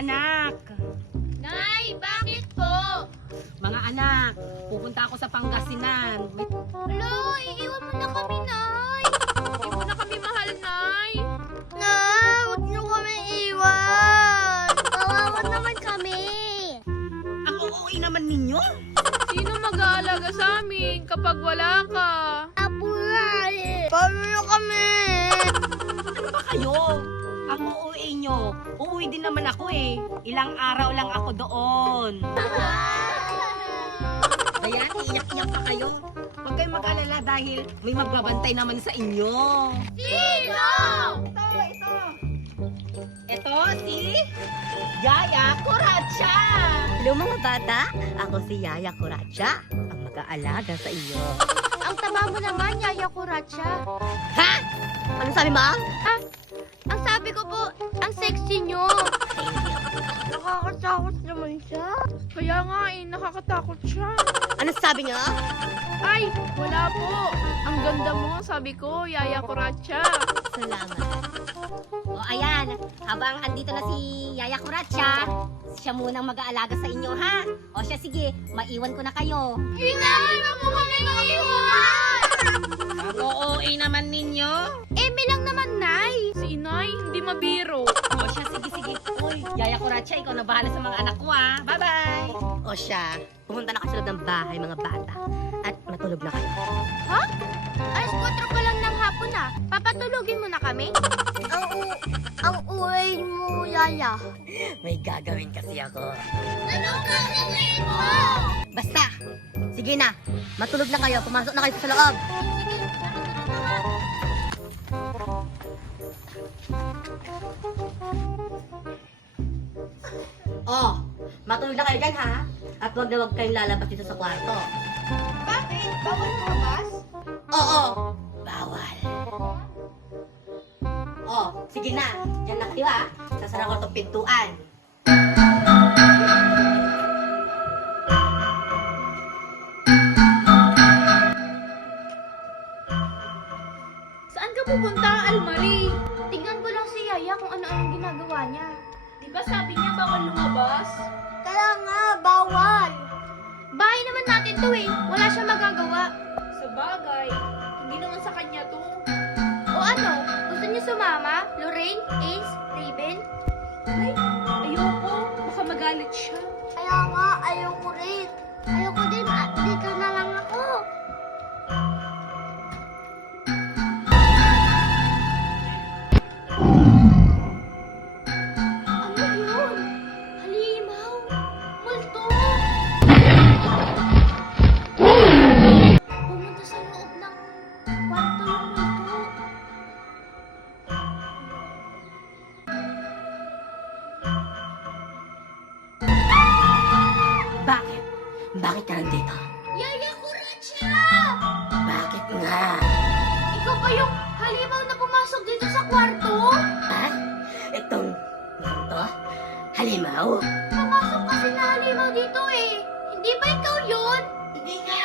anak. Nay, bakit po? Mga anak, pupunta ako sa Pangasinan. Alo, iiwan mo na kami, Nay. Hindi mo na kami mahal, Nay. Nay, huwag niyo kami iwan. Kawawa naman kami. Ang uuwi naman ninyo. Sino mag-aalaga sa amin kapag wala ka? Apuray. Paano niyo kami? Ano ba kayo? Ang uuwi nyo. Uuwi din naman ako eh. Ilang araw lang ako doon. Kaya iiyak-iyak pa kayo. Huwag kayong mag-alala dahil may magbabantay naman sa inyo. Sino? Ito si Yaya Kuracha. Hello mga bata, ako si Yaya Kuracha, ang mag-aalaga sa iyo. Ang taba mo naman, Yaya Kuracha. Ha? Anong sabi mo? Ang sabi ko po, ang sexy niyo. Nakakatakot naman siya. Kaya nga nakakatakot siya. Anong sabi niya? Ay, wala po. Ang ganda mo, sabi ko, Yaya Kuracha. Salamat. O ayan, habang andito na si Yaya Kuracha, siya munang mag-aalaga sa inyo ha. O siya sige, maiwan ko na kayo. Hinahal mo kami maiwan! Ang uuwi naman ninyo. Eme lang naman, Nay. Si Inay, hindi mabiro. O siya sige. Uy, Yaya Kuracha, ikaw na bahala sa mga anak ko ha. Bye-bye. O siya, pumunta na kayo sa loob ng bahay mga bata at matulog na kayo. Alas 4 pa lang ng hapon ah. Papatulugin mo na kami? Ang uwi mo, Yaya. May gagawin kasi ako. Anong gagawin mo? Basta, sige na, matulog na kayo, pumasok na kayo sa loob. Oh, matulog na kayo dyan ha. At huwag na huwag kayong lalabas dito sa kwarto. Bakit? Bawal lumabas? Oo, bawal. Oh, sige na. Diyan na kayo ha. Sasara ko itong pintuan. Saan ka pupunta, Almarie? Tignan ko lang si Yaya kung ano-anong ginagawa niya. Di ba sabi niya bawal lumabas? Kaya nga, bawal. Bahay naman natin to eh. Wala siya magagawa. Sa bagay, hindi naman sa kanya to. O ano? Gusto niyo sumama? Lorraine? Ace? Raven? Ay, ayoko. Baka magalit siya. Kaya nga, ayoko rin. Ayoko din. Dito na lang ako. Ano yun? Halimaw? Multo? Pumunta sa loob ng kwarto yung multo. Bakit? Bakit ka nandito? Yaya Kuracha! Bakit nga? Ikaw ba yung halimaw na pumasok dito sa kwarto? Ha? Itong to? Halimaw? Pumasok kasi na halimaw dito eh. Hindi ba ikaw yun? Hindi nga!